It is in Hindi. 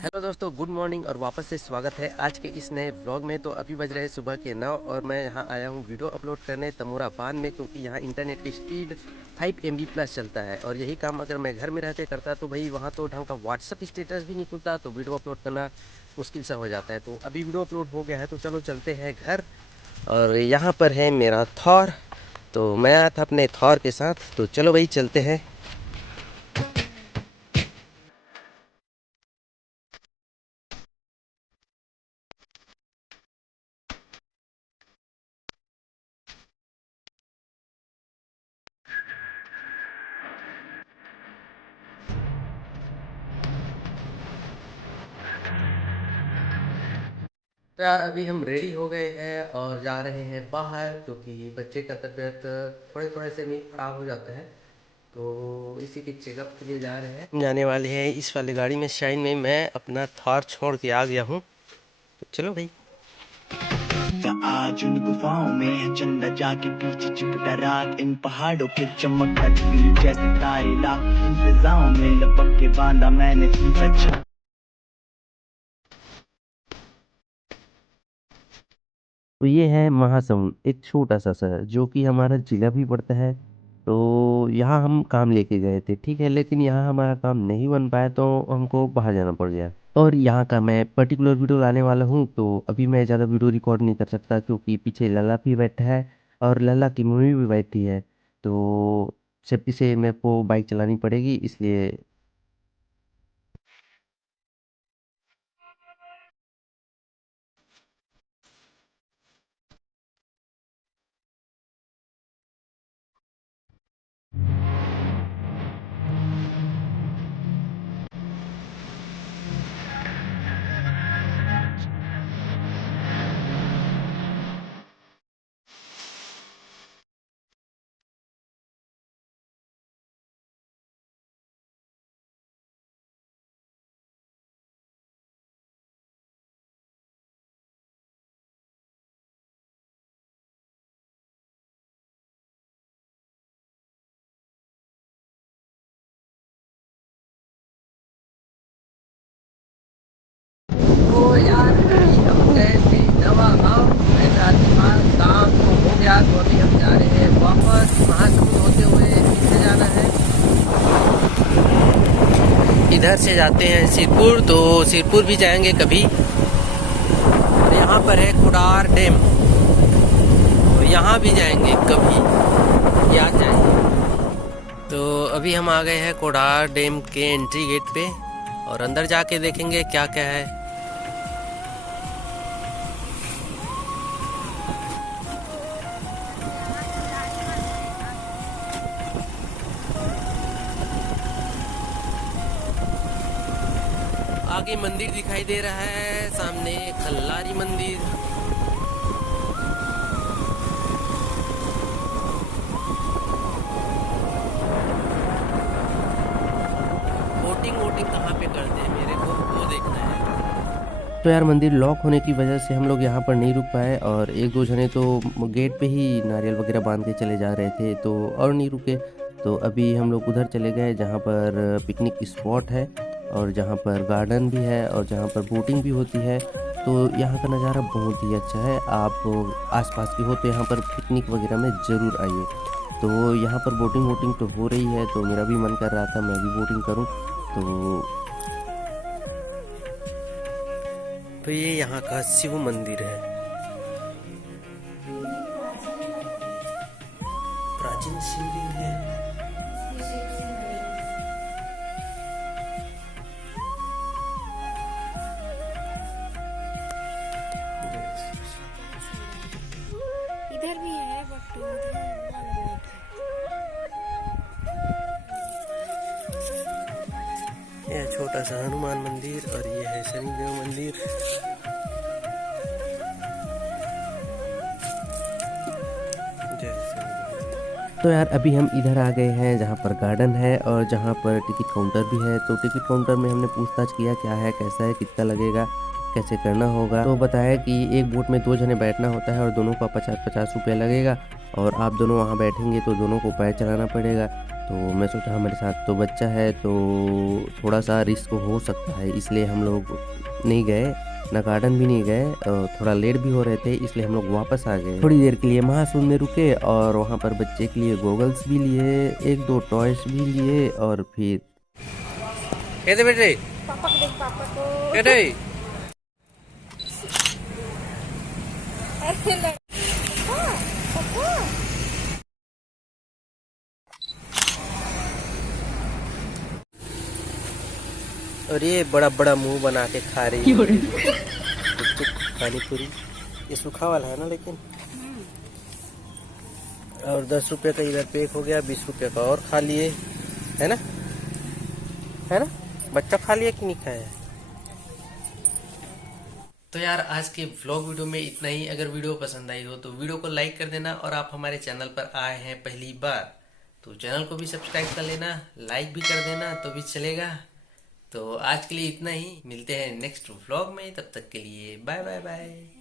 हेलो दोस्तों, गुड मॉर्निंग और वापस से स्वागत है आज के इस नए ब्लॉग में। तो अभी बज रहे हैं सुबह के 9 और मैं यहाँ आया हूँ वीडियो अपलोड करने तमोरा बांध में, क्योंकि यहाँ इंटरनेट की स्पीड 5 MB प्लस चलता है। और यही काम अगर मैं घर में रह के करता तो भाई वहाँ तो ढंग का व्हाट्सअप स्टेटस भी नहीं खुलता, तो वीडियो अपलोड करना मुश्किल सा हो जाता है। तो अभी वीडियो अपलोड हो गया है, तो चलो चलते हैं घर। और यहाँ पर है मेरा थॉर, तो मैं आया था अपने थॉर के साथ, तो चलो भाई चलते हैं। तो यार अभी हम रेडी हो गए हैं और जा रहे हैं बाहर, क्योंकि बच्चे का तबीयत थोड़े थोड़े से नहीं खराब हो जाता है, तो इसी के चेकअप के लिए जा रहे हैं। हम जाने वाले हैं इस वाली गाड़ी में, शाइन में। मैं अपना थार छोड़ के आ गया हूँ, तो चलो भाई। आज उन गुफाओं में है चंदा जाके पीछे छिपटा रात, इन पहाड़ों पे चमकता दिल जैसे तारे लाख इंतजाम में लपक के बांधा मैंने अच्छा। तो ये है महासमुंद, एक छोटा सा शहर जो कि हमारा जिला भी पड़ता है। तो यहाँ हम काम लेके गए थे, ठीक है, लेकिन यहाँ हमारा काम नहीं बन पाया, तो हमको बाहर जाना पड़ गया। और यहाँ का मैं पर्टिकुलर वीडियो लाने वाला हूँ, तो अभी मैं ज़्यादा वीडियो रिकॉर्ड नहीं कर सकता, क्योंकि पीछे लल्ला भी बैठा है और लल्ला की मम्मी भी बैठी है। तो सेफ्टी से मेरे को बाइक चलानी पड़ेगी, इसलिए। तो यार अभी हम गए थे दवा गाँव, मेरा दिमाग काम तो हो गया, तो अभी हम जा रहे हैं वापस महासमुंद होते हुए। किससे जाना है? इधर से जाते हैं सिरपुर, तो सिरपुर भी जाएंगे कभी। और यहाँ पर है कुडार डैम, तो यहाँ भी जाएंगे कभी, याद जाएंगे। तो अभी हम आ गए हैं कोडार डैम के एंट्री गेट पे, और अंदर जाके देखेंगे क्या क्या है। आगे मंदिर दिखाई दे रहा है, सामने खल्लारी मंदिर। बोटिंग वोटिंग कहाँ पे करते हैं, मेरे को वो देखना है। तो यार मंदिर लॉक होने की वजह से हम लोग यहाँ पर नहीं रुक पाए, और एक दो जने तो गेट पे ही नारियल वगैरह बांध के चले जा रहे थे, तो और नहीं रुके। तो अभी हम लोग उधर चले गए जहाँ पर पिकनिक स्पॉट है, और जहाँ पर गार्डन भी है, और जहाँ पर बोटिंग भी होती है। तो यहाँ का नज़ारा बहुत ही अच्छा है। आप आसपास के हो तो यहाँ पर पिकनिक वगैरह में ज़रूर आइए। तो यहाँ पर बोटिंग वोटिंग तो हो रही है, तो मेरा भी मन कर रहा था मैं भी बोटिंग करूँ। तो ये यहाँ का शिव मंदिर है, प्राचीन शिवलिंग है। इधर भी है बट उधर वाला यह छोटा सा हनुमान मंदिर, और ये है शनिदेव मंदिर। जय शनिदेव। तो यार अभी हम इधर आ गए हैं जहाँ पर गार्डन है, और जहाँ पर टिकट काउंटर भी है। तो टिकट काउंटर में हमने पूछताछ किया क्या है, कैसा है, कितना लगेगा, कैसे करना होगा। तो बताया कि एक बोट में 2 जने बैठना होता है और दोनों का 50-50 रुपया लगेगा। और आप दोनों वहाँ बैठेंगे तो दोनों को पैर चलाना पड़ेगा। तो मैं सोचा हमारे साथ तो बच्चा है तो थोड़ा सा रिस्क हो सकता है, इसलिए हम लोग नहीं गए, ना गार्डन भी नहीं गए, और थोड़ा लेट भी हो रहे थे इसलिए हम लोग वापस आ गए। थोड़ी देर के लिए महासून में रुके और वहाँ पर बच्चे के लिए गोगल्स भी लिए, एक दो टॉयस भी लिए और फिर कैसे बेटे पापा को देख, पापा को। बेटे ऐसे पापा, पापा। और ये बड़ा बड़ा मुंह बना के खा रही है पानी पूरी। ये सूखा वाला है ना लेकिन। और 10 रुपये का इधर पैक हो गया, 20 रुपये का और खा लिए, है ना, है ना। बच्चा खा लिया कि नहीं खाया। तो यार आज के व्लॉग वीडियो में इतना ही। अगर वीडियो पसंद आई हो तो वीडियो को लाइक कर देना, और आप हमारे चैनल पर आए हैं पहली बार तो चैनल को भी सब्सक्राइब कर लेना, लाइक भी कर देना तो भी चलेगा। तो आज के लिए इतना ही, मिलते हैं नेक्स्ट व्लॉग में, तब तक के लिए बाय बाय बाय।